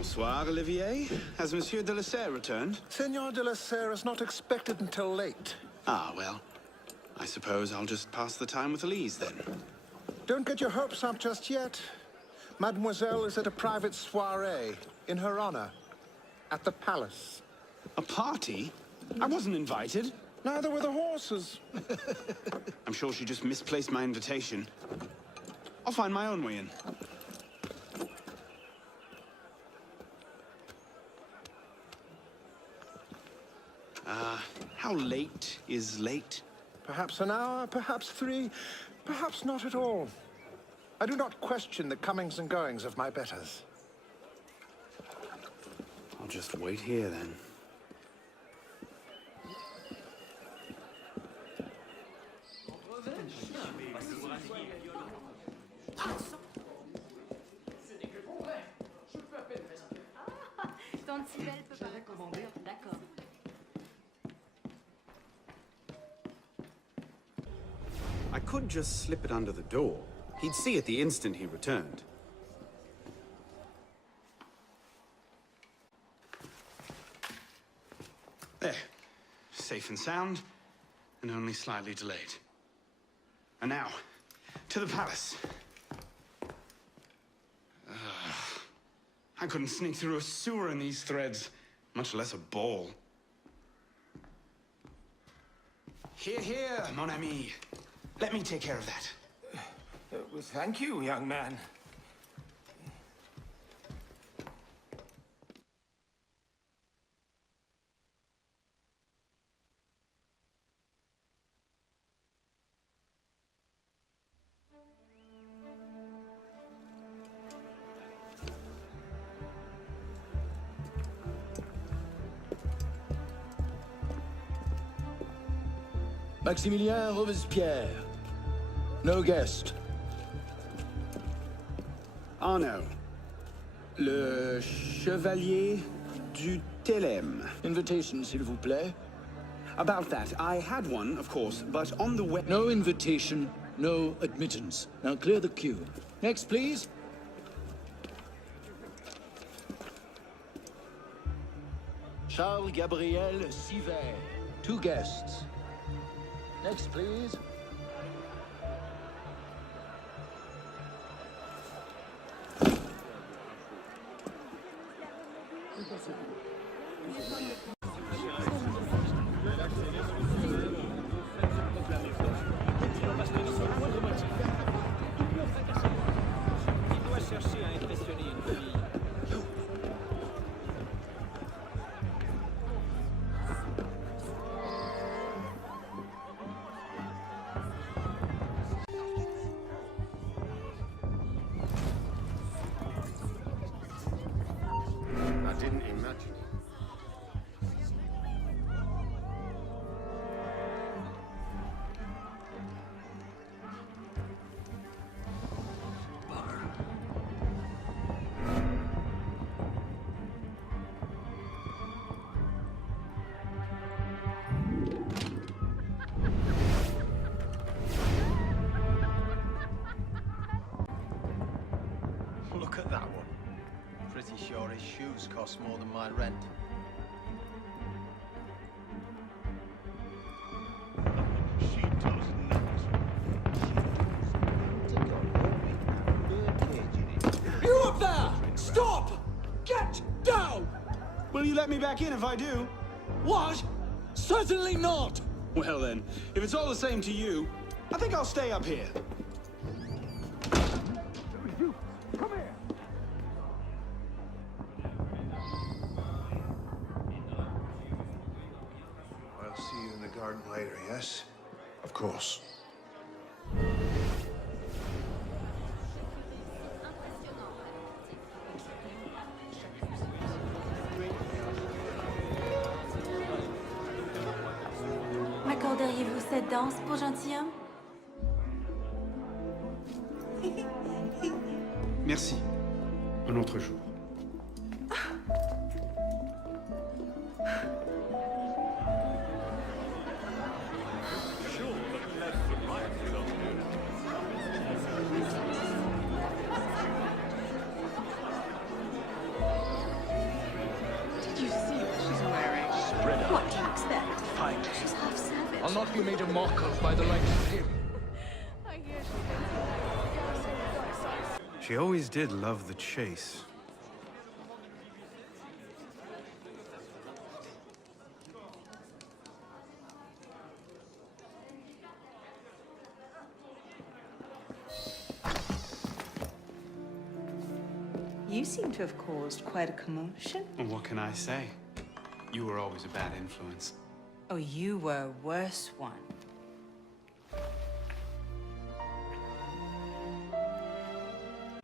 Bonsoir, Olivier. Has Monsieur de la Serre returned? Senor de la Serre is not expected until late. Ah, well. I suppose I'll just pass the time with Elise, then. Don't get your hopes up just yet. Mademoiselle is at a private soirée, in her honor, at the palace. A party? I wasn't invited. Neither were the horses. I'm sure she just misplaced my invitation. I'll find my own way in. How late is late? Perhaps an hour, perhaps 3, perhaps not at all. I do not question the comings and goings of my betters. I'll just wait here, then. I could just slip it under the door. He'd see it the instant he returned. There. Safe and sound, and only slightly delayed. And now, to the palace. I couldn't sneak through a sewer in these threads, much less a ball. Here, here, mon ami. Let me take care of that. Well, thank you, young man. Maximilien Robespierre. No guest. Arnaud. Le Chevalier du Télème. Invitation, s'il vous plaît. About that, I had one, of course, but on the way... No invitation, no admittance. Now clear the queue. Next, please. Charles Gabriel Siver. 2 guests. Next, please. Look at that one. Pretty sure his shoes cost more than my rent. She does not. You up there! Stop! Get down! Will you let me back in if I do? What? Certainly not! Well then, if it's all the same to you, I think I'll stay up here. I'll see you in the garden later, yes? Of course. M'accorderiez-vous cette danse pour gentilhomme? Merci. Un autre jour. I'll not be made a mock of by the likes of him. She always did love the chase. You seem to have caused quite a commotion. Well, what can I say? You were always a bad influence. Oh, you were a worse one.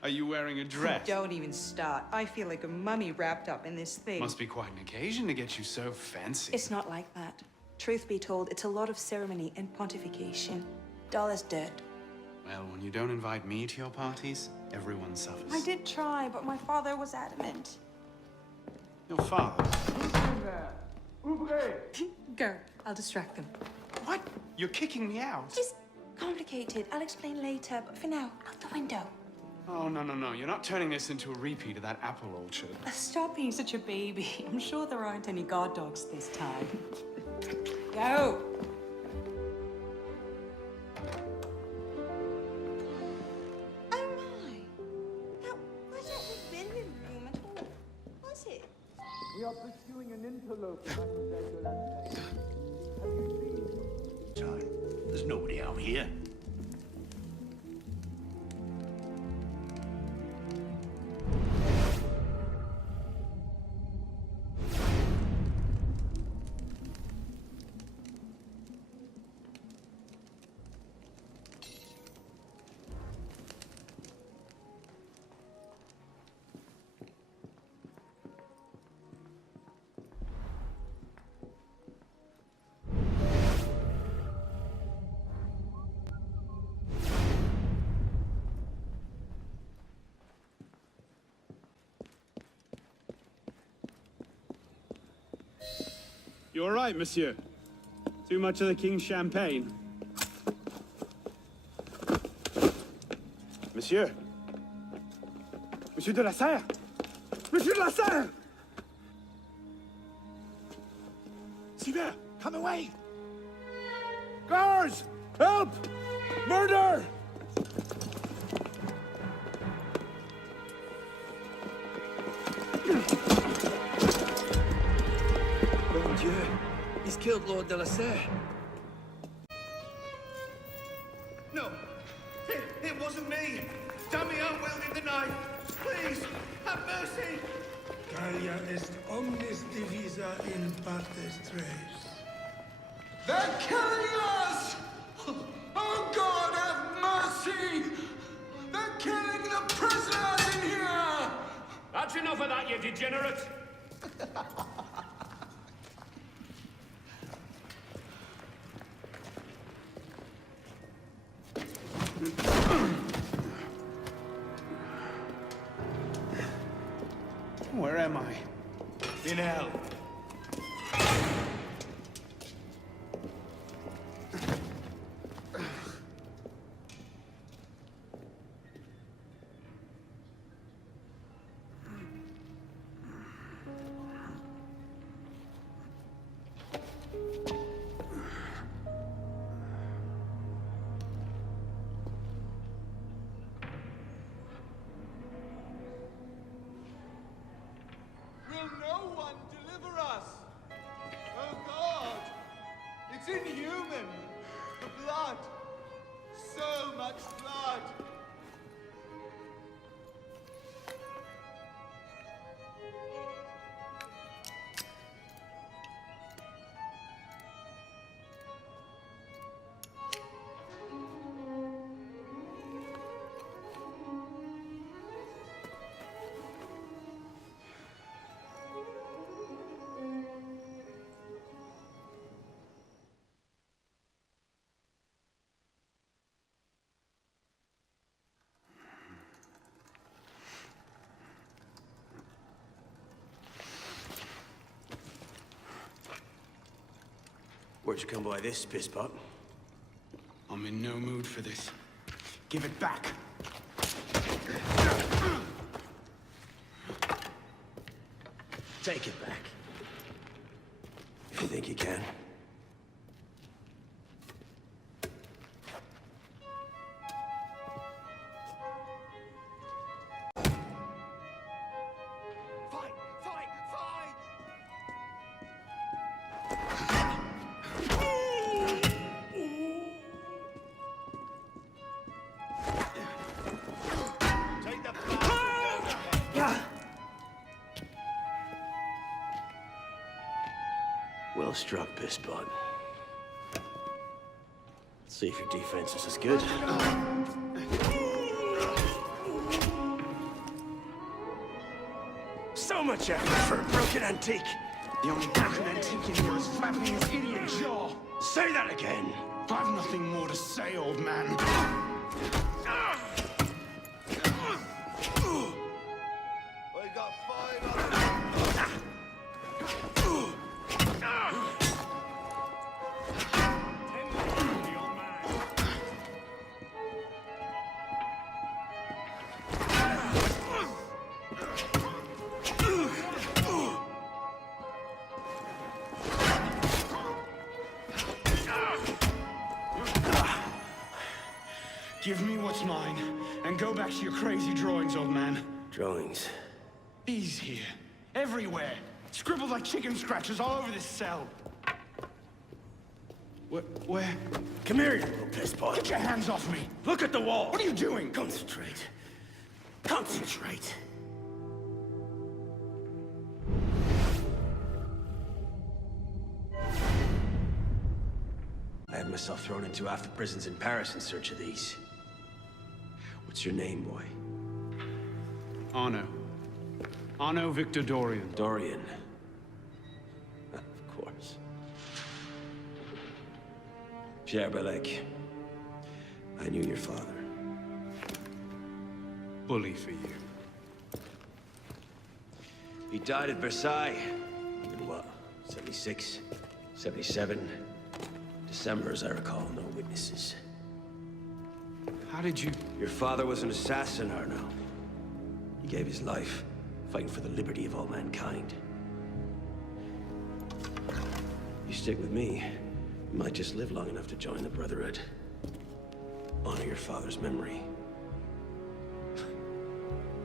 Are you wearing a dress? Don't even start. I feel like a mummy wrapped up in this thing. Must be quite an occasion to get you so fancy. It's not like that. Truth be told, it's a lot of ceremony and pontification. Dull as dirt. Well, when you don't invite me to your parties, everyone suffers. I did try, but my father was adamant. Your father? Go. I'll distract them. What? You're kicking me out? It's complicated. I'll explain later, but for now, out the window. Oh, no, no, no. You're not turning this into a repeat of that apple orchard. Stop being such a baby. I'm sure there aren't any guard dogs this time. Go! Oh my! That wasn't the billiard room at all, was it? We are pursuing an interloper, Mademoiselle de la Salle. Have you seen? Sorry, there's nobody out here. You all right, monsieur? Too much of the king's champagne? Monsieur? Monsieur de la Serre? Monsieur de la Serre! Sylvain, come away! Guards! Help! Murder! Mon Dieu, he's killed Lord de la Serre. No, it wasn't me. Damian wielded the knife. Please, have mercy. Talia est omnis divisa in partes tres. They're killing us! Oh God, have mercy! They're killing the prisoners in here! That's enough of that, you degenerate! Where am I? In hell. Will no one deliver us? Oh God! It's inhuman! The blood! So much blood! Where'd you come by this, Pisspot? I'm in no mood for this. Give it back. Take it back. If you think you can. struck, Pisspot. Let's see if your defense is as good. So much effort for a broken antique. The only broken antique in here is flapping his idiot jaw. Say that again. I've nothing more to say, old man. We got 5 others. Give me what's mine, and go back to your crazy drawings, old man. Drawings. These here. Everywhere. Scribbled like chicken scratches all over this cell. Where? Come here, you little pisspot. Get your hands off me! Look at the wall. What are you doing? Concentrate. Concentrate. I had myself thrown into half the prisons in Paris in search of these. What's your name, boy? Arno. Arno Victor Dorian. Dorian. Of course. Pierre Balek. I knew your father. Bully for you. He died at Versailles. In what? 76? 77? December, as I recall, no witnesses. How did you... Your father was an assassin, Arno. He gave his life, fighting for the liberty of all mankind. You stick with me, you might just live long enough to join the Brotherhood. Honor your father's memory.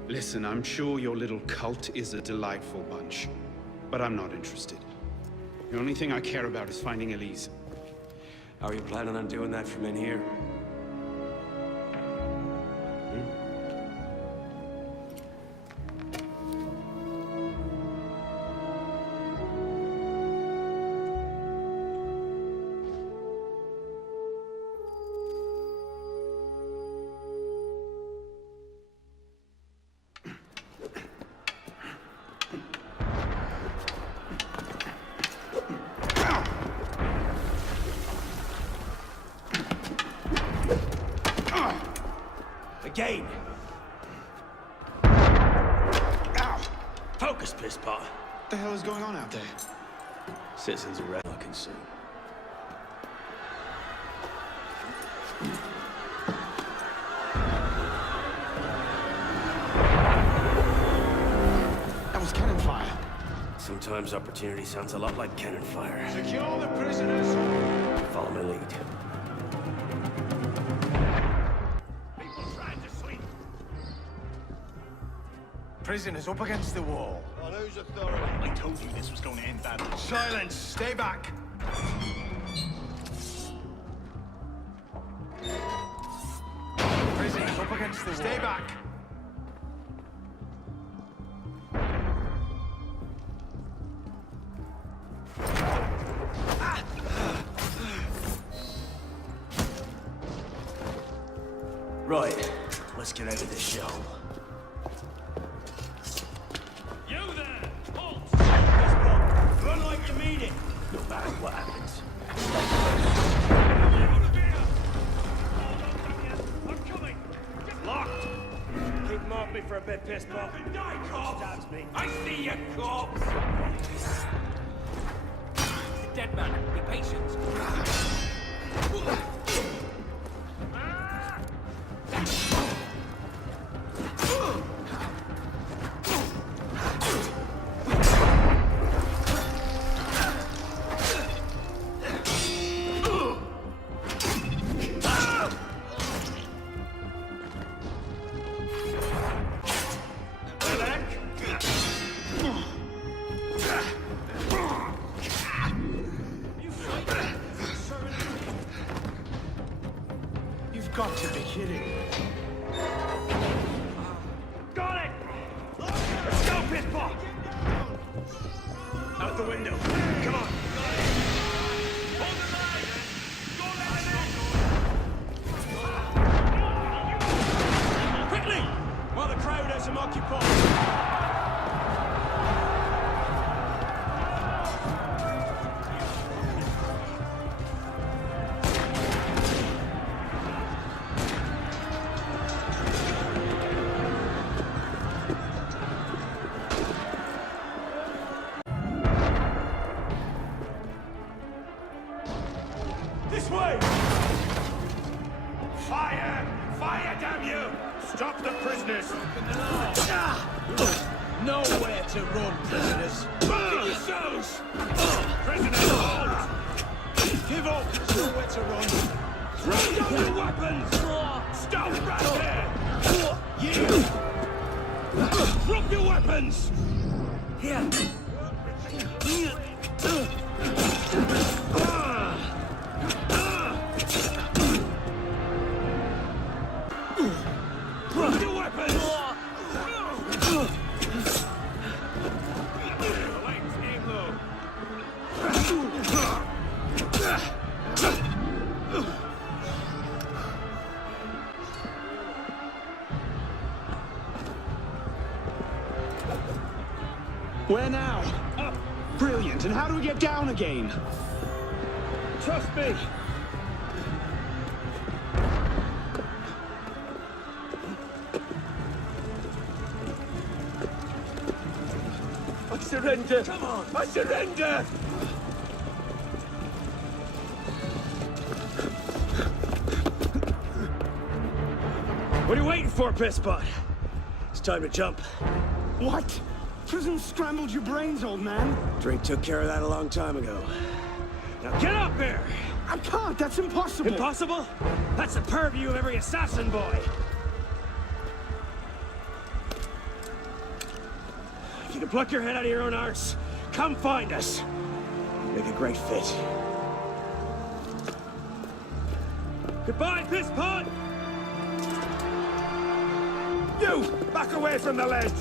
Listen, I'm sure your little cult is a delightful bunch, but I'm not interested. The only thing I care about is finding Elise. How are you planning on doing that from in here? Again! Ow! Focus, Pisspot! What the hell is going on out there? Citizens arrest are concerned. That was cannon fire. Sometimes opportunity sounds a lot like cannon fire. Secure the prisoners. Follow my lead. Prisoners up against the wall. On whose authority? I told you this was going to end badly. Silence! Stay back! Prisoners up against the wall. Stay back! Right, let's get out of this show. You there! Halt! Run like you mean it! No matter what happens. Out of here! Hold on, Daniel. I'm coming! Just locked! Keep him off me for a bit, Pisspot. Die, corpse! Stabs me. I see your corpse! The dead man. Be patient. You've got to be kidding. Got it! Let's go, Pisspot! Out the window. Come on. Nowhere to run, prisoners. Kill yourselves! Prisoners, hold! Give up! Nowhere to run. Throw down your weapons! Stop right there! You! Drop your weapons! Here! Drop your weapons! Where now? Up. Brilliant. And how do we get down again? Trust me! I surrender! Come on! I surrender! What are you waiting for, Pisspot? It's time to jump. What? Prison scrambled your brains, old man. Drake took care of that a long time ago. Now get up here! I can't. That's impossible. Impossible? That's the purview of every assassin boy. If you can pluck your head out of your own arse, come find us. Make a great fit. Goodbye, Pisspot! You! Back away from the ledge!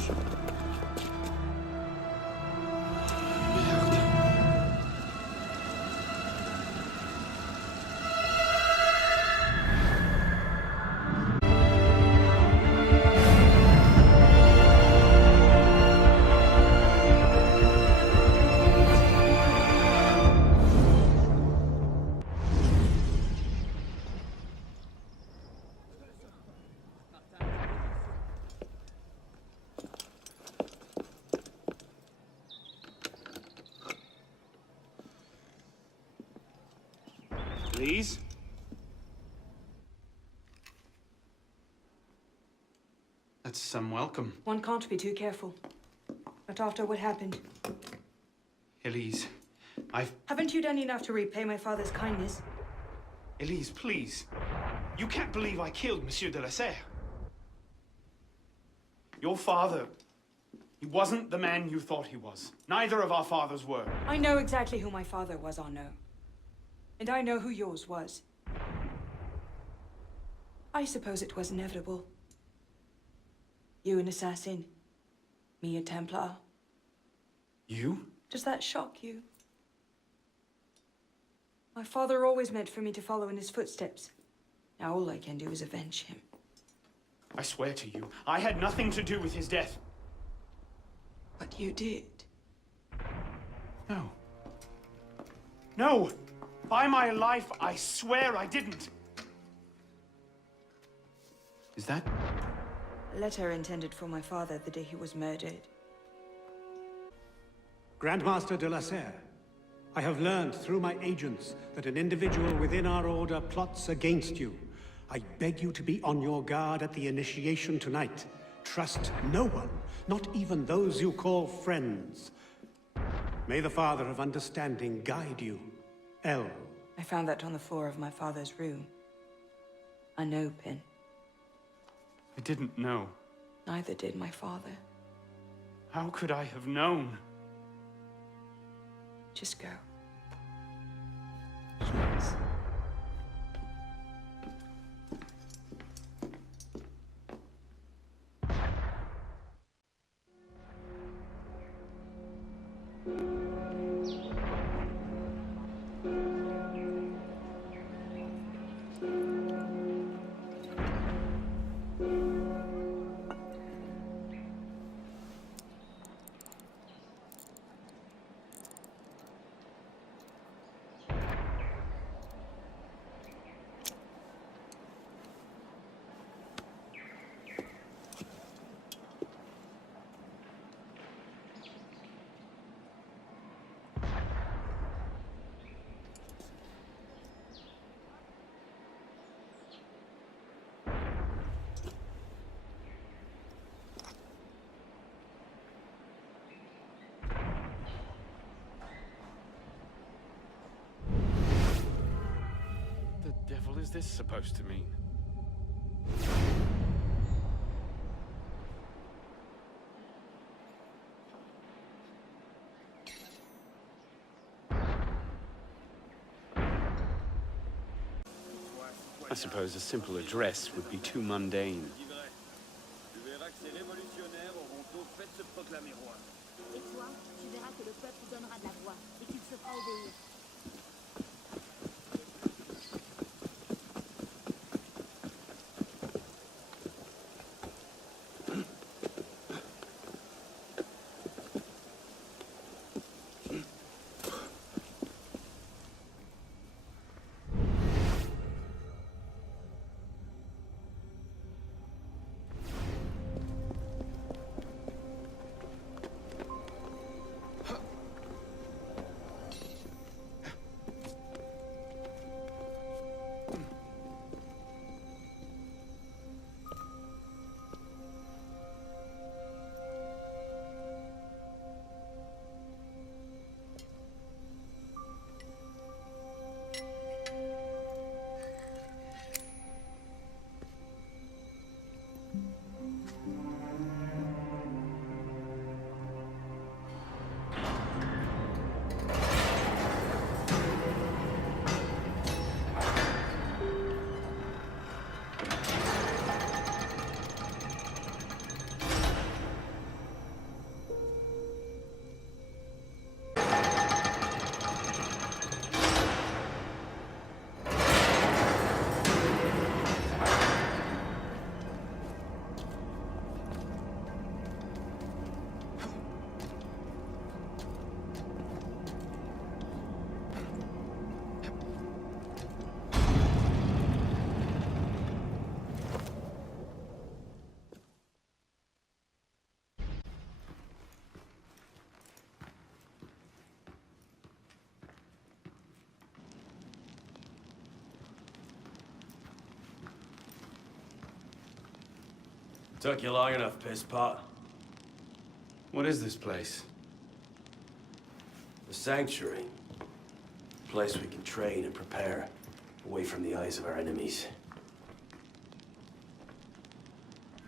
Please? That's some welcome. One can't be too careful. Not after what happened. Elise, Haven't you done enough to repay my father's kindness? Elise, please. You can't believe I killed Monsieur de la Serre. Your father, he wasn't the man you thought he was. Neither of our fathers were. I know exactly who my father was, Arnaud. And I know who yours was. I suppose it was inevitable. You an assassin, me a Templar. You? Does that shock you? My father always meant for me to follow in his footsteps. Now all I can do is avenge him. I swear to you, I had nothing to do with his death. But you did. No. No! By my life, I swear I didn't. Is that? A letter intended for my father the day he was murdered. Grandmaster de la Serre, I have learned through my agents that an individual within our order plots against you. I beg you to be on your guard at the initiation tonight. Trust no one, not even those you call friends. May the Father of Understanding guide you. L. I found that on the floor of my father's room. A no pin. I didn't know. Neither did my father. How could I have known? Just go. Please. is this supposed to mean? I suppose a simple address would be too mundane. Et toi, tu verras que le peuple donnera de la voix et qu'il se fera obéir. Took you long enough, Pisspot. What is this place? The Sanctuary. A place we can train and prepare, away from the eyes of our enemies.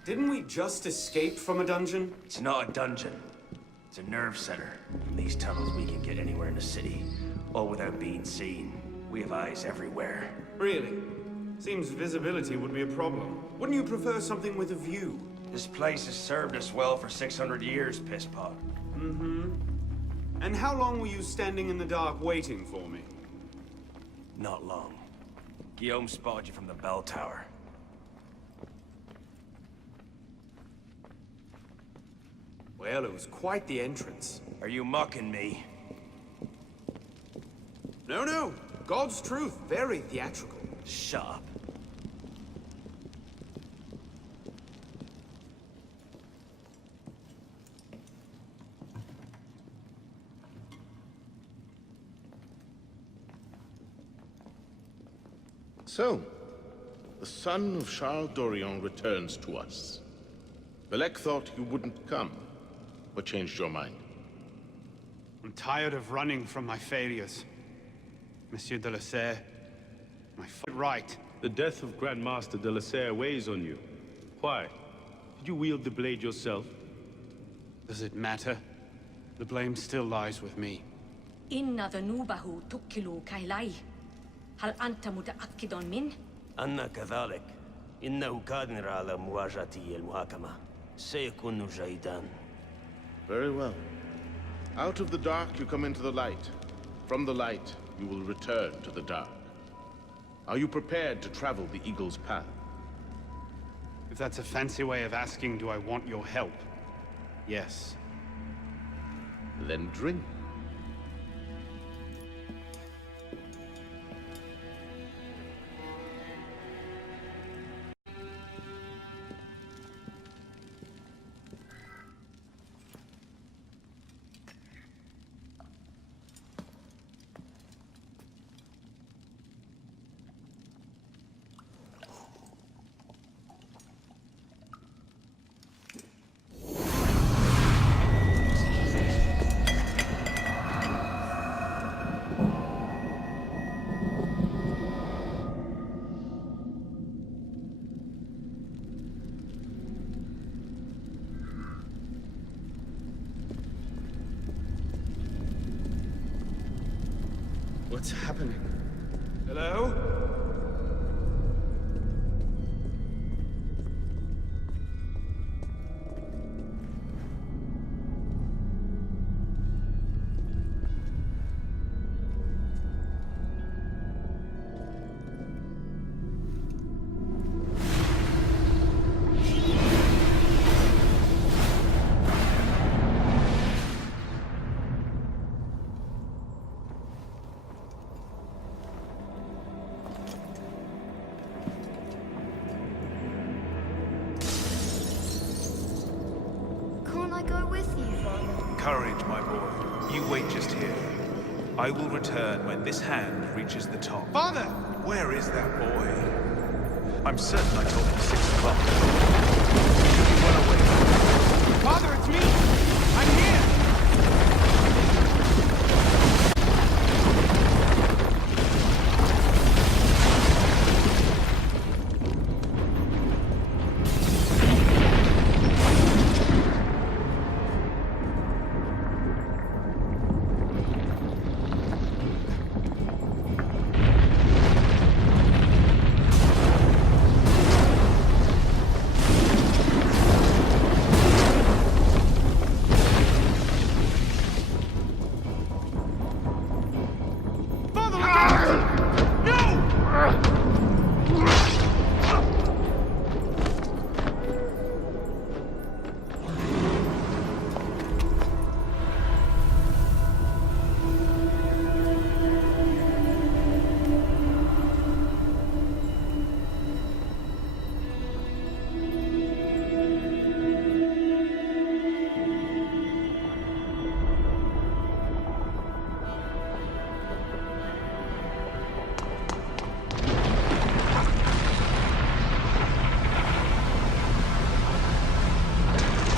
Didn't we just escape from a dungeon? It's not a dungeon. It's a nerve center. From these tunnels, we can get anywhere in the city, all without being seen. We have eyes everywhere. Really? Seems visibility would be a problem. Wouldn't you prefer something with a view? This place has served us well for 600 years, Pisspot. Mm-hmm. And how long were you standing in the dark waiting for me? Not long. Guillaume spotted you from the bell tower. Well, it was quite the entrance. Are you mocking me? No, no. God's truth. Very theatrical. Shut up. So, the son of Charles Dorion returns to us. Belek thought you wouldn't come, but changed your mind. I'm tired of running from my failures. Monsieur de la Serre, my right. The death of Grand Master de la Serre weighs on you. Why? Did you wield the blade yourself? Does it matter? The blame still lies with me. إن ذنوبه تكل كيلي. هل أنت متأكد من؟ أنا كذلك. إنه قادر على مواجهة المحاكمة. سيكون جيدا. Very well. Out of the dark you come into the light. From the light you will return to the dark. Are you prepared to travel the Eagle's path? If that's a fancy way of asking, do I want your help? Yes. Then drink. What's happening? Hello? Can't I go with you? Courage, my boy. You wait just here. I will return when this hand reaches the top. Father! Where is that boy? I'm certain I told him 6 o'clock. Well away. Father, it's me! I'm here!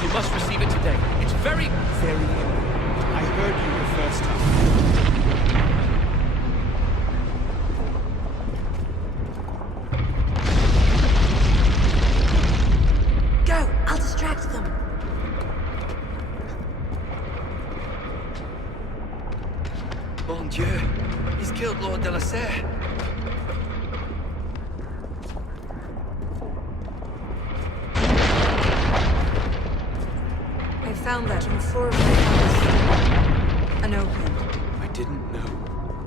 You must receive it today. It's very important. I heard you the first time. Go! I'll distract them. Mon Dieu! He's killed Lord de la Serre. I found that on the floor of my house. Unopened. I didn't know.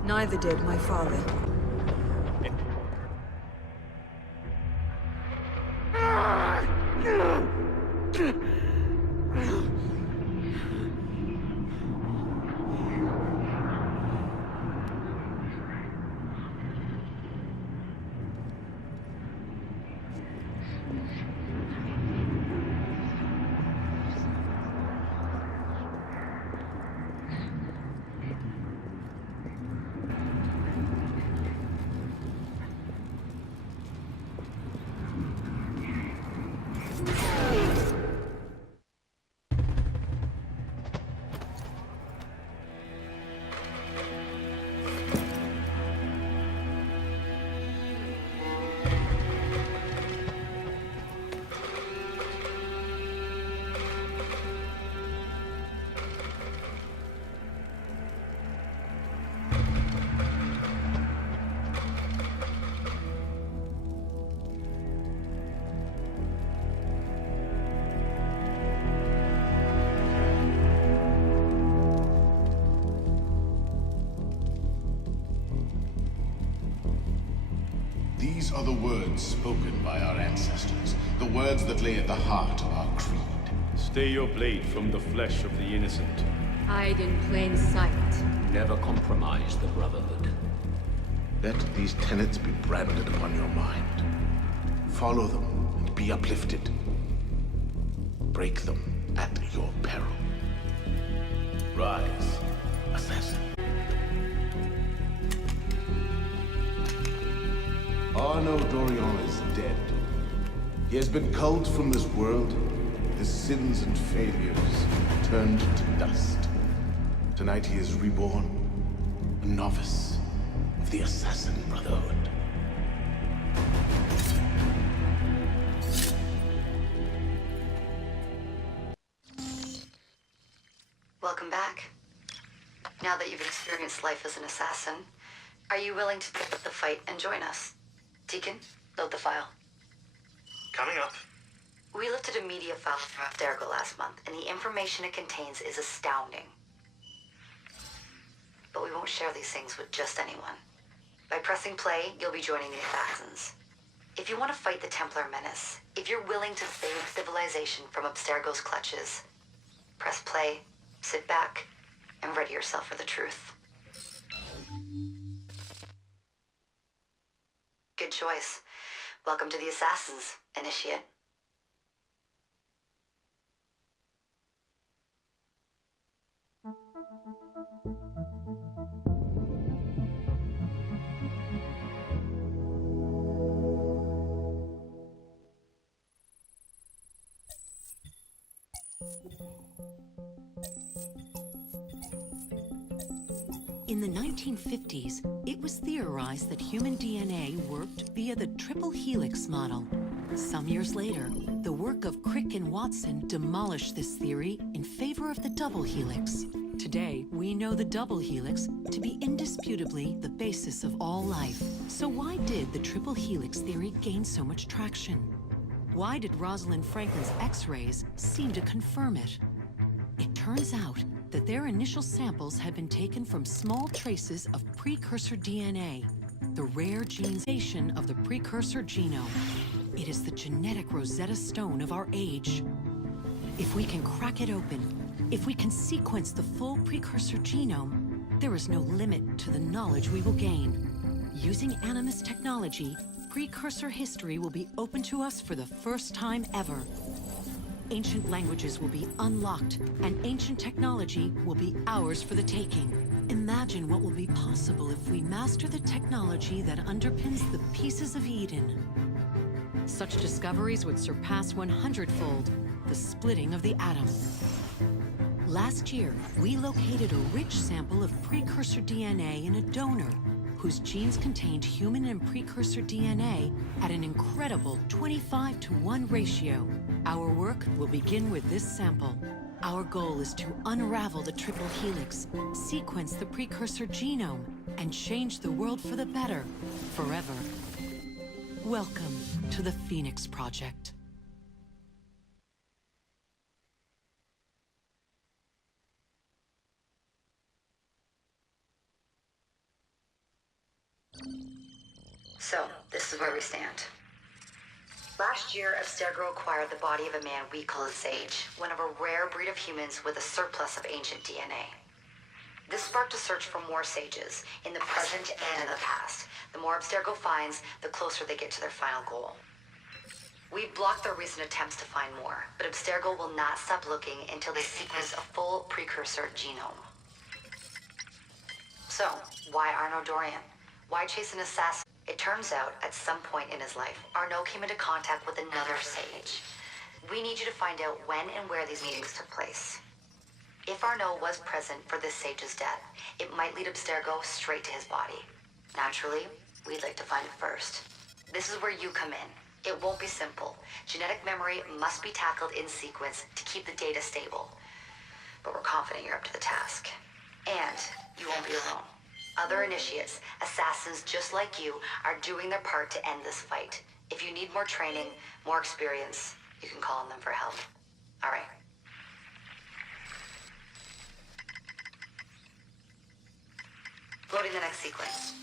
Neither did my father. These are the words spoken by our ancestors, the words that lay at the heart of our creed. Stay your blade from the flesh of the innocent. Hide in plain sight. Never compromise the Brotherhood. Let these tenets be branded upon your mind. Follow them and be uplifted. Break them at your peril. Rise, assassin. Arno Dorian is dead. He has been culled from this world, his sins and failures turned to dust. Tonight he is reborn, a novice of the Assassin Brotherhood. Welcome back. Now that you've experienced life as an assassin, Are you willing to take up the fight and join us? Deacon, load the file. Coming up. We lifted a media file from Abstergo last month, and the information it contains is astounding. But we won't share these things with just anyone. By pressing play, you'll be joining the Assassins. If you want to fight the Templar menace, if you're willing to save civilization from Abstergo's clutches, press play, sit back, and ready yourself for the truth. Good choice. Welcome to the Assassins, Initiate. In the 1950s, it was theorized that human DNA worked via the triple helix model. Some years later, the work of Crick and Watson demolished this theory in favor of the double helix. Today, we know the double helix to be indisputably the basis of all life. So why did the triple helix theory gain so much traction? Why did Rosalind Franklin's X-rays seem to confirm it? It turns out that their initial samples had been taken from small traces of precursor DNA, the rare genization of the precursor genome. It is the genetic Rosetta Stone of our age. If we can crack it open, if we can sequence the full precursor genome, there is no limit to the knowledge we will gain. Using Animus technology, precursor history will be open to us for the first time ever. Ancient languages will be unlocked, and ancient technology will be ours for the taking. Imagine what will be possible if we master the technology that underpins the pieces of Eden. Such discoveries would surpass 100-fold the splitting of the atom. Last year, we located a rich sample of precursor DNA in a donor whose genes contained human and precursor DNA at an incredible 25-to-1 ratio. Our work will begin with this sample. Our goal is to unravel the triple helix, sequence the precursor genome, and change the world for the better, forever. Welcome to the Phoenix Project. So, this is where we stand. Last year, Abstergo acquired the body of a man we call a Sage, one of a rare breed of humans with a surplus of ancient DNA. This sparked a search for more Sages, in the present and in the past. The more Abstergo finds, the closer they get to their final goal. We've blocked their recent attempts to find more, but Abstergo will not stop looking until they sequence a full precursor genome. So, why Arno Dorian? Why chase an assassin? It turns out, at some point in his life, Arno came into contact with another Sage. We need you to find out when and where these meetings took place. If Arno was present for this Sage's death, it might lead Abstergo straight to his body. Naturally, we'd like to find it first. This is where you come in. It won't be simple. Genetic memory must be tackled in sequence to keep the data stable. But we're confident you're up to the task. And you won't be alone. Other initiates, assassins just like you, are doing their part to end this fight. If you need more training, more experience, you can call on them for help. All right. Loading the next sequence.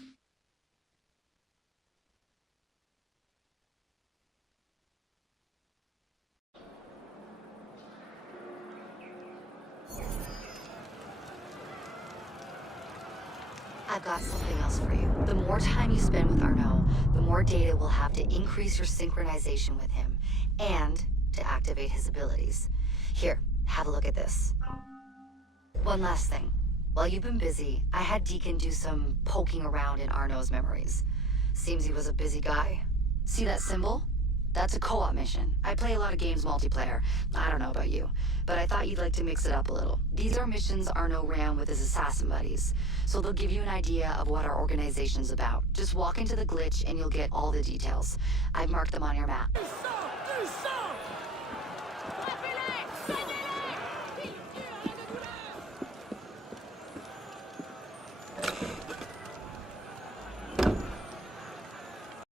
I've got something else for you. The more time you spend with Arno, the more data we'll have to increase your synchronization with him, and to activate his abilities. Here, have a look at this. One last thing. While you've been busy, I had Deacon do some poking around in Arno's memories. Seems he was a busy guy. See that symbol? That's a co-op mission. I play a lot of games multiplayer. I don't know about you, but I thought you'd like to mix it up a little. These are missions Arno ran with his assassin buddies, so they'll give you an idea of what our organization's about. Just walk into the glitch and you'll get all the details. I've marked them on your map. Do so!